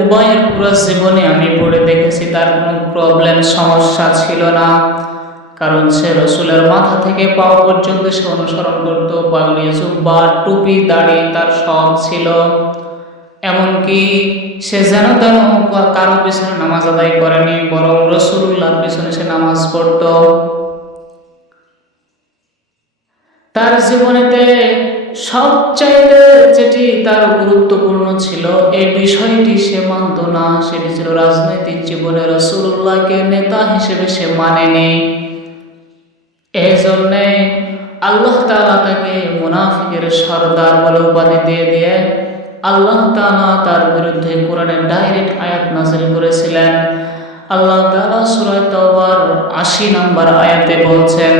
উভয়ের পুরো জীবনে আমি পড়ে দেখেছি, তার কোনো প্রবলেম সমস্যা ছিল না। কারণ সে রসুলের মাথা থেকে পাওয়া পর্যন্ত সে অনুসরণ করত পাগড়ি জুব্বা টুপি, দাড়ি, তার সব ছিল। এমনকি সে যেন তেন কারও পিছনে নামাজ আদায় করেনি, বরং রসুল্লাহর পিছনে সে নামাজ পড়ত। তার জীবনেতে সবচাইতে যেটি তার গুরুত্বপূর্ণ ছিল এই বিষয়টি সে মানত না। সেটি ছিল রাজনৈতিক জীবনে রসুল্লাহকে নেতা হিসেবে সে মানেনি। এই জন্যে আল্লাহ তালা তাকে মুনাফিকের সর্দার বলে উপাধি দিয়ে দিয়ে আল্লাহ তাআলা তার বিরুদ্ধে কোরআনের ডাইরেক্ট আয়াত নাজিল করেছিলেন। আল্লাহ তাআলা সূরা তাওবার 80 নম্বর আয়াতে বলছেন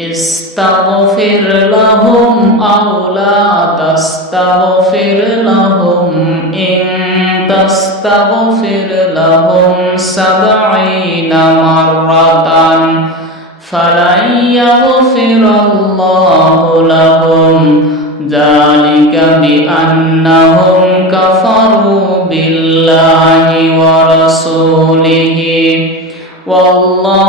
استغفر لهم أو لا تستغفر لهم إن تستغفر لهم سبعين مرة فلن يغفر الله لهم ذلك بأنهم كفروا بالله ورسوله والله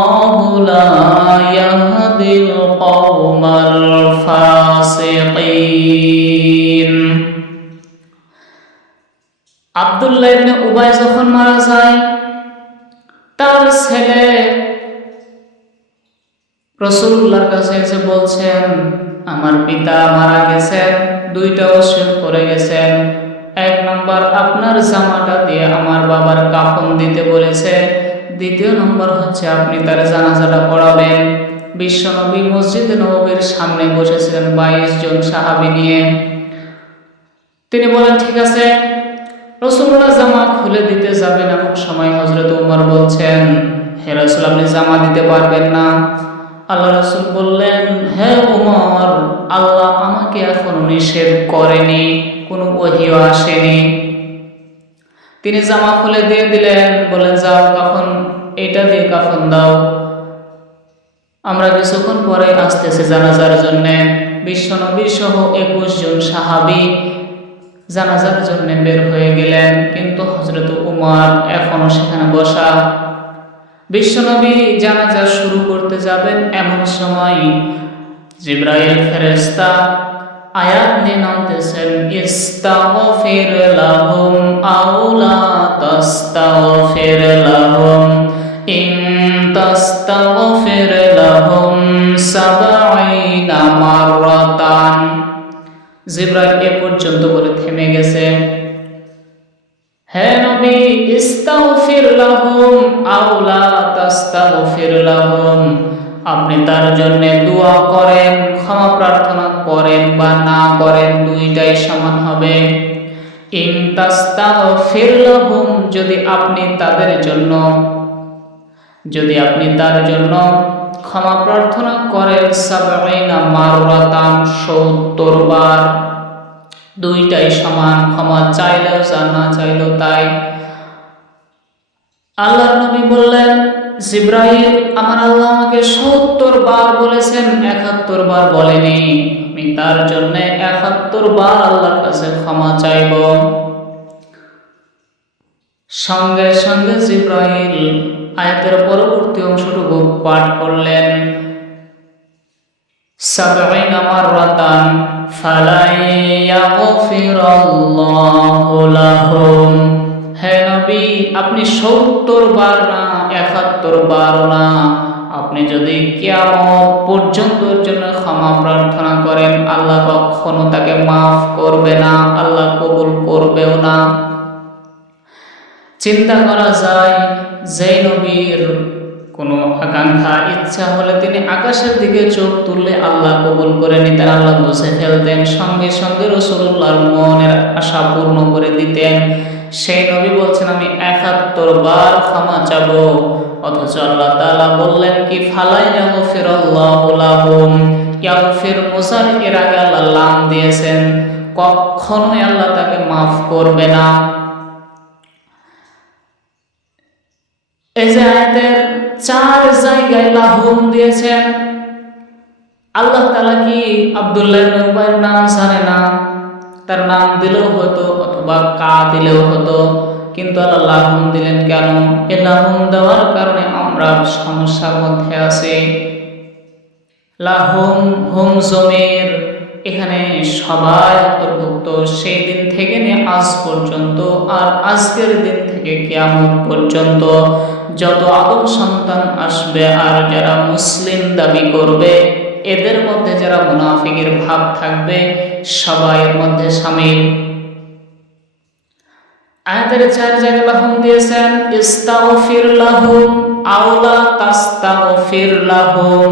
الفاسقين আব্দুল্লাহ ইবনে উবাই যখন মারা যায় তার ছেলে রসুল্লাহর কাছে এসে বলছেন আমার পিতা মারা গেছেন দুইটা ওষুধ করে গেছেন এক নম্বর আপনার জামাটা দিয়ে আমার বাবার কাফন দিতে বলেছে দ্বিতীয় নম্বর হচ্ছে আপনি তার জানাজাটা পড়াবেন বিশ্বনবী মসজিদ নবীর সামনে বসেছিলেন বাইশ জন সাহাবি নিয়ে। তিনি বলেন, ঠিক আছে রসুল্লাহ জামা খুলে দিতে যাবেন এমন সময় হজরত উমর বলছেন, হে রসুল, আপনি জামা দিতে পারবেন না। আল্লাহ রসুল বললেন, হে উমর, আল্লাহ আমাকে এখনও নিষেধ করেনি, কোনো ওহিও আসেনি। তিনি জামা খুলে দিয়ে দিলেন বলে যাও, কখন, এটা দিয়ে কাফন দাও? আমরা কিছুক্ষণ পরে আসতেছে জানাজার জন্য। বিশ্বনবী সহ একুশ জন সাহাবি জানাজার জন্য বের হয়ে গেলেন, কিন্তু হজরত উমর এখনও সেখানে বসা। বিশ্বনবী জানাজা শুরু করতে যাবেন এমন সময়। জিব্রাইল ফেরেশতা আয়াত নিয়ে নামতেছেন, ইস্তাগফির লাহুম আও লা তাস্তাগফির লাহুম। ইন তাস্তাগফির জিব্রাইল এ পর্যন্ত বলে থেমে গেছে। হে নবী, ইস্তাগফির লাহুম আও লা তাস্তাগফির লাহুম। আপনি তার জন্য দোয়া করেন, ক্ষমা প্রার্থনা করেন বা না করেন, দুইটাই সমান হবে। ইন তাস্তাগফির লাহুম, যদি আপনি তাদের জন্য, যদি আপনি তার জন্য ক্ষমা প্রার্থনা করেন সাবঈনা মাররাতান 70 বার। দুইটাই সমান, ক্ষমা চাইলেও যা না চাইলেও তাই। আল্লাহ নবী বললেন জিব্রাহিম আমার আল্লাহ আমাকে সত্তর বার বলেছেন, একাত্তর বার বলেনি। আমি তার জন্য একাত্তর বার আল্লাহর কাছে ক্ষমা চাইব। সঙ্গে সঙ্গে জিব্রাহিল আয়াতের পরবর্তী অংশটুকু পাঠ করলেন سبعين مرة فلن يغفر الله لهم হে নবী আপনি সত্তর বার না একাত্তর বার না আপনি যদি কিয়ামত পর্যন্ত এর জন্য ক্ষমা প্রার্থনা করেন আল্লাহ কখনো তাকে মাফ করবে না আল্লাহ কবুল করবেও না চিন্তা করা যায় যে নবীর কোনো আকাঙ্ক্ষা, ইচ্ছা হলে তিনি আকাশের দিকে চোখ তুললে আল্লাহ কবুল করে নিতেন, আল্লাহ বসে ফেলতেন। সঙ্গে সঙ্গে রসুল্লাহর মনের আশা পূর্ণ করে দিতেন। সেই নবী বলছেন, আমি একাত্তর বার ক্ষমা চাব, অথচ আল্লাহ তালা বললেন কি, ফালাই আল্লাহু লাহুম। ইয়াগফির মুসার এর আগে আল্লাহ লাম দিয়েছেন। কখনোই আল্লাহ তাকে মাফ করবে না। এই চার জায়গায় লাহুম দিয়েছেন। আল্লাহ তালা কি আবদুল্লাহ নাম জানে না? তার নাম দিলেও হয়তো অথবা কা দিলেও হতো। কিন্তু আল্লাহ দিলেন কেন? এ লাহুম দেওয়ার কারণে আমরা সমস্যার মধ্যে আছি। লাহুম হুম জমির, এখানে সবাই অন্তর্ভুক্ত। সেই দিন থেকে নিয়ে আজ পর্যন্ত আর আজকের দিন থেকে কিয়ামত পর্যন্ত। যত আদম সন্তান আসবে আর যারা মুসলিম দাবি করবে, এদের মধ্যে যারা মুনাফিকের ভাব থাকবে, সবাইয়ের মধ্যে সামিল। আয়াতের চার জায়গায় লাহুম দিয়েছেন, ইস্তাগফির লাহুম আওলা তাস্তাগফির লাহুম,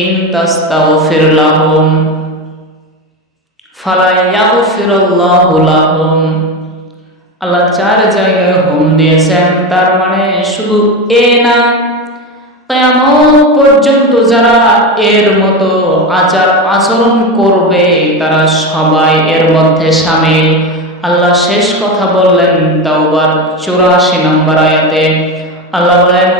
ইন তাস্তাগফির লাহুম, ফালা ইয়াগফিরুল্লাহু লাহুম। আল্লাহ চার জায়গায় হুম দিয়েছেন, তার মানে শুধু এ না পর্যন্ত যারা এর মতো আচার আচরণ করবে, তারা সবাই এর মধ্যে সামিল। আল্লাহ শেষ কথা বললেন তাওবার চুরাশি নম্বর আয়াতে, আল্লাহ বলেন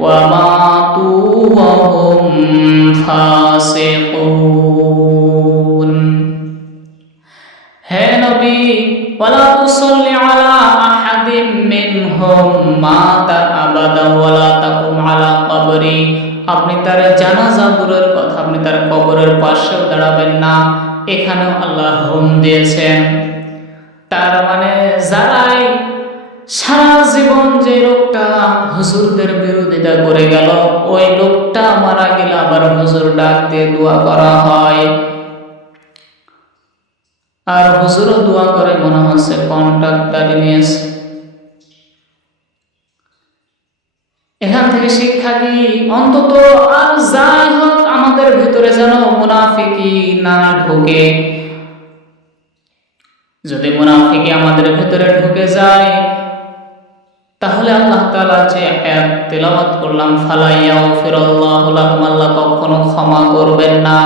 ওয়া মাতু ওয়া হুম ফাসিকুন হে নবী ওয়ালা তুসাল্লি আলা আহাদিম মিনহুম মাতা আবাদা ওয়ালা তাকুম আলা কবরি আপনি তার জানাজা দূরের কথা, আপনি তার কবরের পাশেও দাঁড়াবেন না। এখানেও আল্লাহ হুম দিয়েছেন। বিরোধিতা করে গেল, ওই লোকটা মারা গেলে আবার হুজুর ডাক দিয়ে দোয়া করা হয়। আর হুজুরও দোয়া করে, মনে হচ্ছে কন্ট্রাক্টারি নিয়েছে এখান থেকে শিক্ষা কি? অন্তত আর যাই হোক, আমাদের ভিতরে যেন মুনাফিকি না ঢোকে। যদি মুনাফিকি আমাদের ভিতরে ঢুকে যায় আল্লাহ তাআলা যে আয়াত তেলাওয়াত করলাম ফালাইয়াও ফিরাল্লাহু আল্লাহ কখনো ক্ষমা করবেন না।